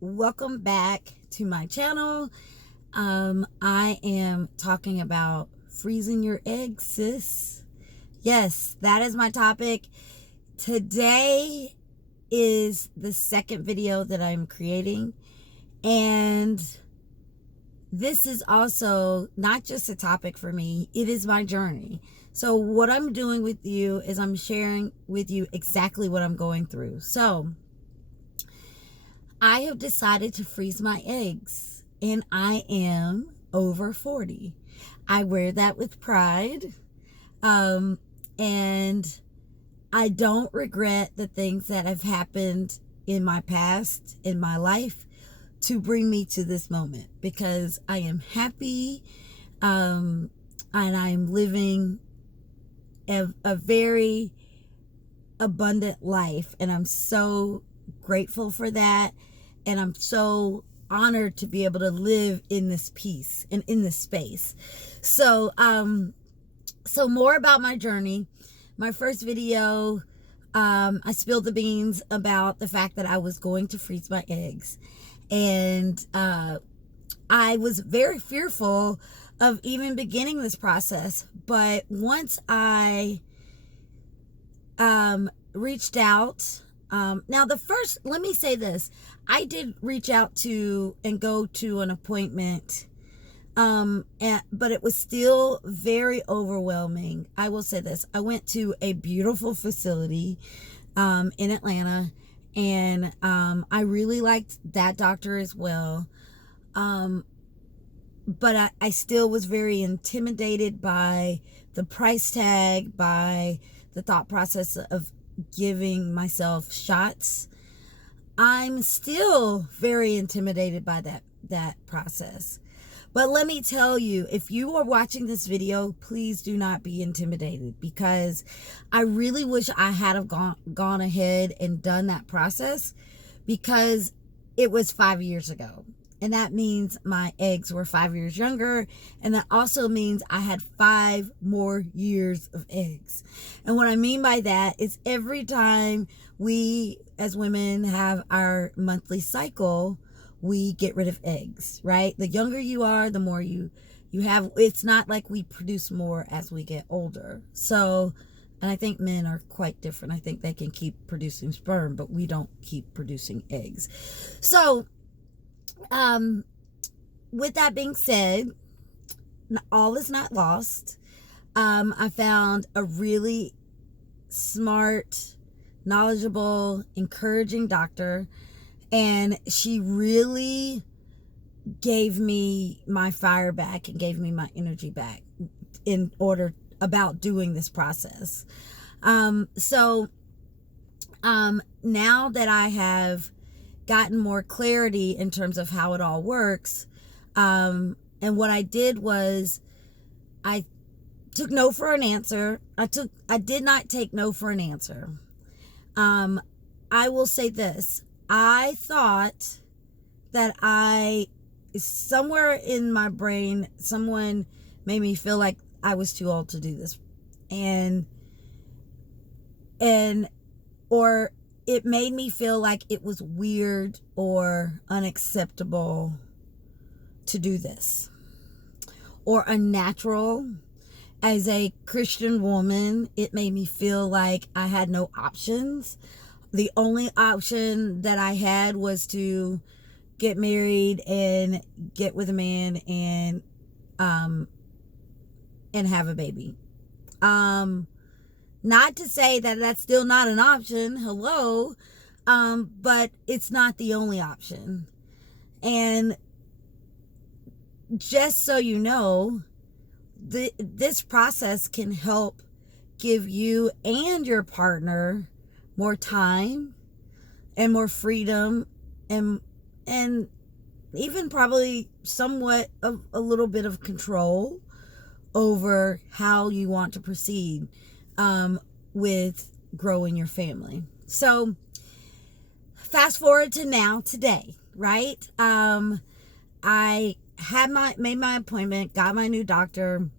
welcome back to my channel. I am talking about freezing your eggs, sis. Yes, that is my topic. Today is the second video that I'm creating, and this is also not just a topic for me, it is my journey. So what I'm doing with you is I'm sharing with you exactly what I'm going through. So I have decided to freeze my eggs, and I am over 40. I wear that with pride, and I don't regret the things that have happened in my past, in my life, to bring me to this moment, because I am happy, and I'm living a very abundant life, and I'm so grateful for that, and I'm so honored to be able to live in this peace and in this space. So more about my journey. My first video, I spilled the beans about the fact that I was going to freeze my eggs, and I was very fearful of even beginning this process. But once I reached out, now let me say this, I did reach out to and go to an appointment, but it was still very overwhelming. I will say this, I went to a beautiful facility in Atlanta, and I really liked that doctor as well, but I still was very intimidated by the price tag, by the thought process of giving myself shots. I'm still very intimidated by that process. But let me tell you, if you are watching this video, please do not be intimidated, because I really wish I had have gone ahead and done that process, because it was 5 years ago. And that means my eggs were 5 years younger. And that also means I had 5 more years of eggs. And what I mean by that is every time we as women have our monthly cycle, we get rid of eggs, right? The younger you are, the more you have. It's not like we produce more as we get older. So, and I think men are quite different. I think they can keep producing sperm, but we don't keep producing eggs. So, with that being said, all is not lost. I found a really smart, knowledgeable, encouraging doctor, and she really gave me my fire back and gave me my energy back about doing this process. So now that I have gotten more clarity in terms of how it all works, and what I did was I took no for an answer. I did not take no for an answer. I will say this, I thought that somewhere in my brain, someone made me feel like I was too old to do this, or it made me feel like it was weird or unacceptable to do this, or unnatural. As a Christian woman, it made me feel like I had no options. The only option that I had was to get married and get with a man and have a baby. Not to say that that's still not an option. Hello. But it's not the only option. And just so you know, this process can help give you and your partner more time and more freedom, and even probably somewhat of a little bit of control over how you want to proceed with growing your family. So fast forward to now, today, right? I had made my appointment, got my new doctor.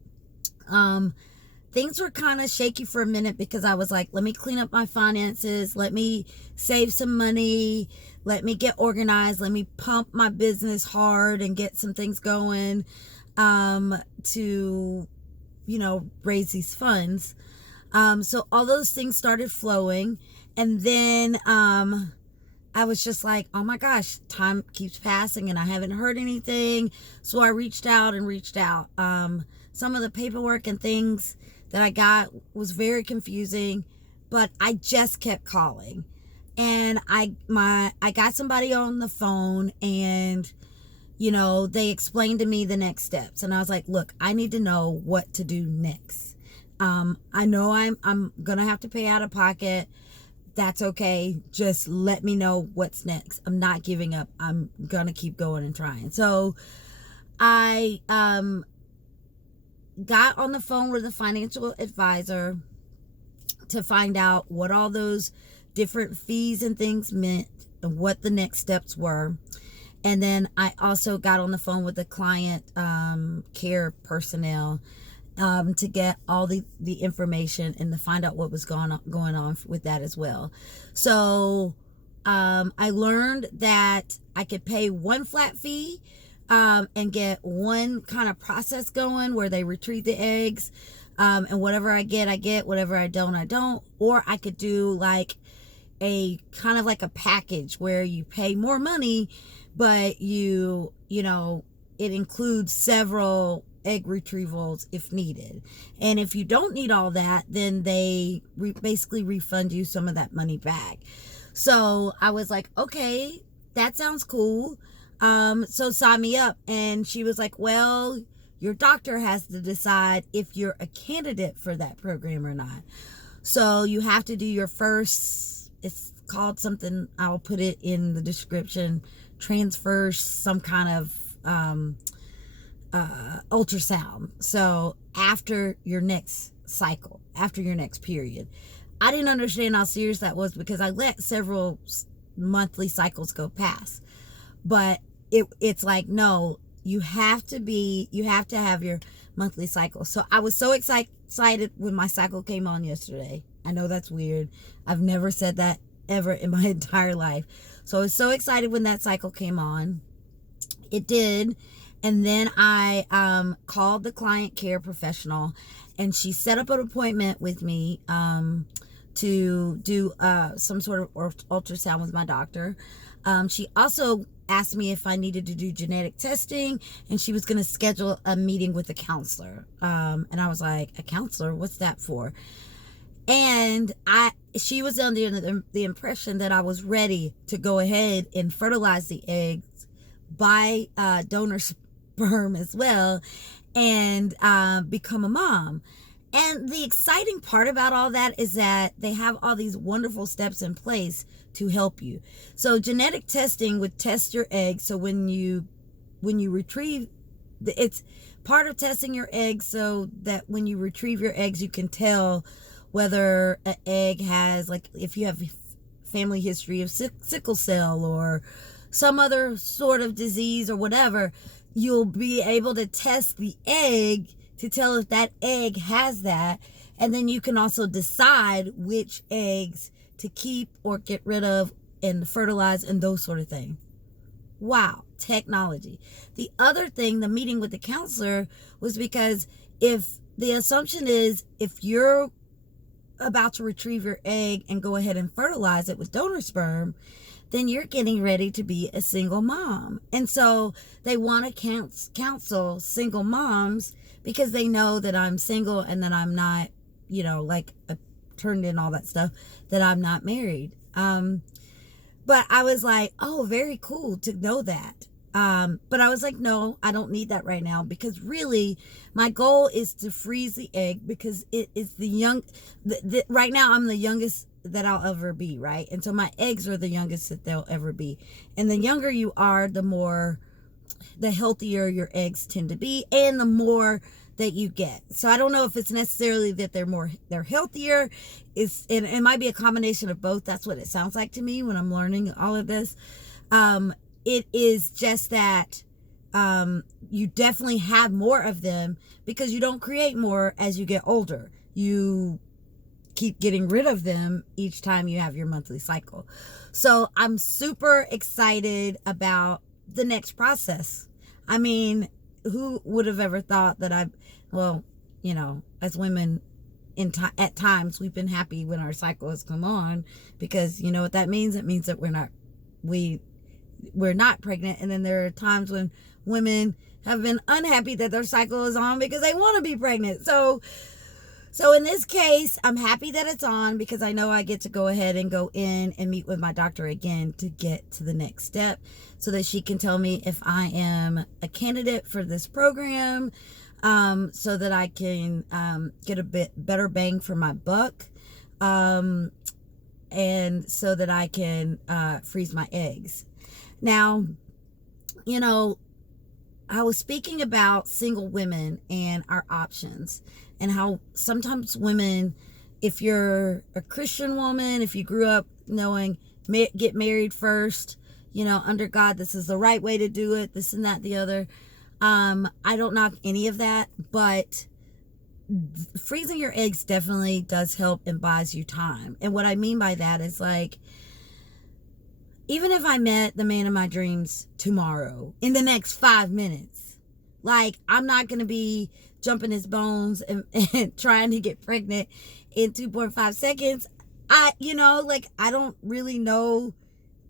things were kind of shaky for a minute because I was like, let me clean up my finances, let me save some money, let me get organized, let me pump my business hard and get some things going to, raise these funds. So all those things started flowing, and then I was just like, oh my gosh, time keeps passing and I haven't heard anything. So I reached out. Some of the paperwork and things that I got was very confusing, but I just kept calling. And I got somebody on the phone, and they explained to me the next steps, and I was like, look, I need to know what to do next. I know I'm gonna have to pay out of pocket. That's okay. Just let me know what's next. I'm not giving up. I'm gonna keep going and trying. So I got on the phone with a financial advisor to find out what all those different fees and things meant and what the next steps were. And then I also got on the phone with the client care personnel to get all the information and to find out what was going on with that as well. So I learned that I could pay one flat fee and get one kind of process going where they retrieve the eggs, and whatever I get, whatever I don't. Or I could do like a kind of like a package where you pay more money, but it includes several egg retrievals if needed. And if you don't need all that, then they basically refund you some of that money back. So I was like, okay, that sounds cool. So sign me up. And she was like, well, your doctor has to decide if you're a candidate for that program or not. So you have to do your first, it's called something, I'll put it in the description, transfers some kind of ultrasound. So after your next cycle, after your next period. I didn't understand how serious that was because I let several monthly cycles go past. But it's like, no, you have to have your monthly cycle. So I was so excited when my cycle came on yesterday. I know that's weird. I've never said that ever in my entire life. So I was so excited when that cycle came on. It did. And then I called the client care professional, and she set up an appointment with me to do some sort of ultrasound with my doctor. She also asked me if I needed to do genetic testing, and she was going to schedule a meeting with a counselor. And I was like, a counselor? What's that for? And she was under the impression that I was ready to go ahead and fertilize the eggs by donor sperm as well, and become a mom. And the exciting part about all that is that they have all these wonderful steps in place to help you. So genetic testing would test your eggs. So when you retrieve, it's part of testing your eggs so that when you retrieve your eggs, you can tell whether an egg has, like, if you have family history of sickle cell or some other sort of disease or whatever, you'll be able to test the egg to tell if that egg has that. And then you can also decide which eggs to keep or get rid of and fertilize and those sort of things. Wow, technology. The other thing, the meeting with the counselor, was because if the assumption is if you're about to retrieve your egg and go ahead and fertilize it with donor sperm, then you're getting ready to be a single mom. And so they want to counsel single moms because they know that I'm single and that I'm not, turned in all that stuff, that I'm not married. But I was like, oh, very cool to know that. But I was like, no, I don't need that right now, because really my goal is to freeze the egg, because it is right now I'm the youngest that I'll ever be, right? And so my eggs are the youngest that they'll ever be. And the younger you are, the healthier your eggs tend to be, and the more that you get. So I don't know if it's necessarily that they're healthier. It might be a combination of both. That's what it sounds like to me when I'm learning all of this. It is just that you definitely have more of them because you don't create more as you get older. you keep getting rid of them each time you have your monthly cycle. So I'm super excited about the next process. I mean, who would have ever thought that well, you know, as women at times we've been happy when our cycle has come on, because you know what that means? It means that we're not pregnant. And then there are times when women have been unhappy that their cycle is on because they want to be pregnant. So in this case, I'm happy that it's on, because I know I get to go ahead and go in and meet with my doctor again to get to the next step, so that she can tell me if I am a candidate for this program, so that I can get a bit better bang for my buck, and so that I can freeze my eggs. Now, you know, I was speaking about single women and our options, and how sometimes women, if you're a Christian woman, if you grew up knowing get married first, you know, under God, this is the right way to do it, this and that, the other. I don't knock any of that, but freezing your eggs definitely does help and buys you time. And what I mean by that is, like, even if I met the man of my dreams tomorrow, in the next 5 minutes, like, I'm not going to be jumping his bones and trying to get pregnant in 2.5 seconds. I don't really know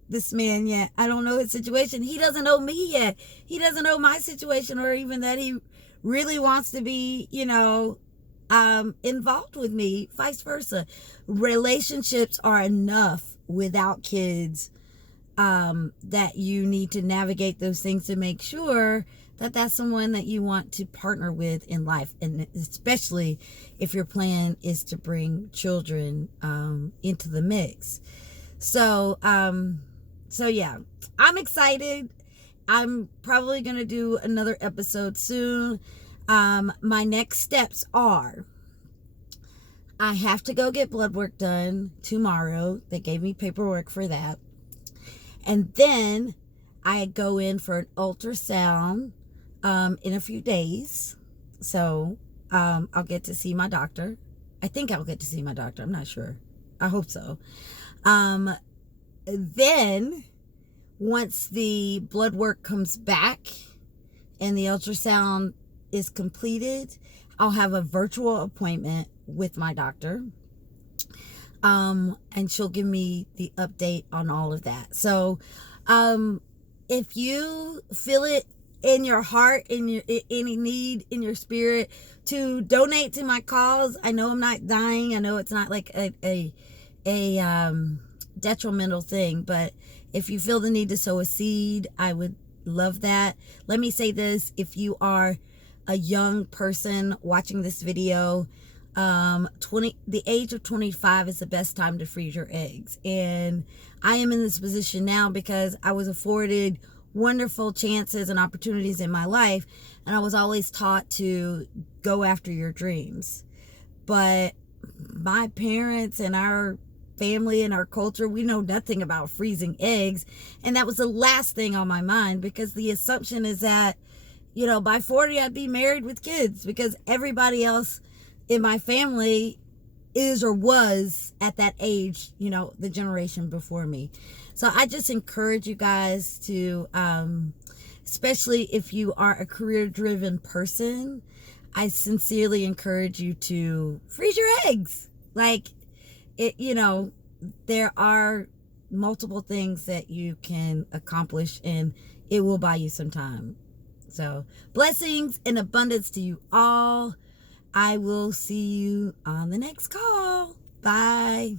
this man yet. I don't know his situation. He doesn't know me yet. He doesn't know my situation, or even that he really wants to be, involved with me, vice versa. Relationships are enough without kids, that you need to navigate those things to make sure that that's someone that you want to partner with in life, and especially if your plan is to bring children into the mix. So yeah, I'm excited. I'm probably gonna do another episode soon. My next steps are, I have to go get blood work done tomorrow. They gave me paperwork for that. And then I go in for an ultrasound in a few days. So I'll get to see my doctor. I think I'll get to see my doctor. I'm not sure. I hope so. Then once the blood work comes back and the ultrasound is completed, I'll have a virtual appointment with my doctor. And she'll give me the update on all of that. So if you feel it in your heart, any need in your spirit to donate to my cause, I know I'm not dying. I know it's not like a detrimental thing, but if you feel the need to sow a seed, I would love that. Let me say this: if you are a young person watching this video, the age of 25 is the best time to freeze your eggs. And I am in this position now because I was afforded wonderful chances and opportunities in my life, and I was always taught to go after your dreams. But my parents and our family and our culture, we know nothing about freezing eggs, and that was the last thing on my mind, because the assumption is that, by 40 I'd be married with kids, because everybody else in my family is or was at that age, the generation before me. So I just encourage you guys to, especially if you are a career-driven person, I sincerely encourage you to freeze your eggs. Like, there are multiple things that you can accomplish, and it will buy you some time. So blessings and abundance to you all. I will see you on the next call. Bye.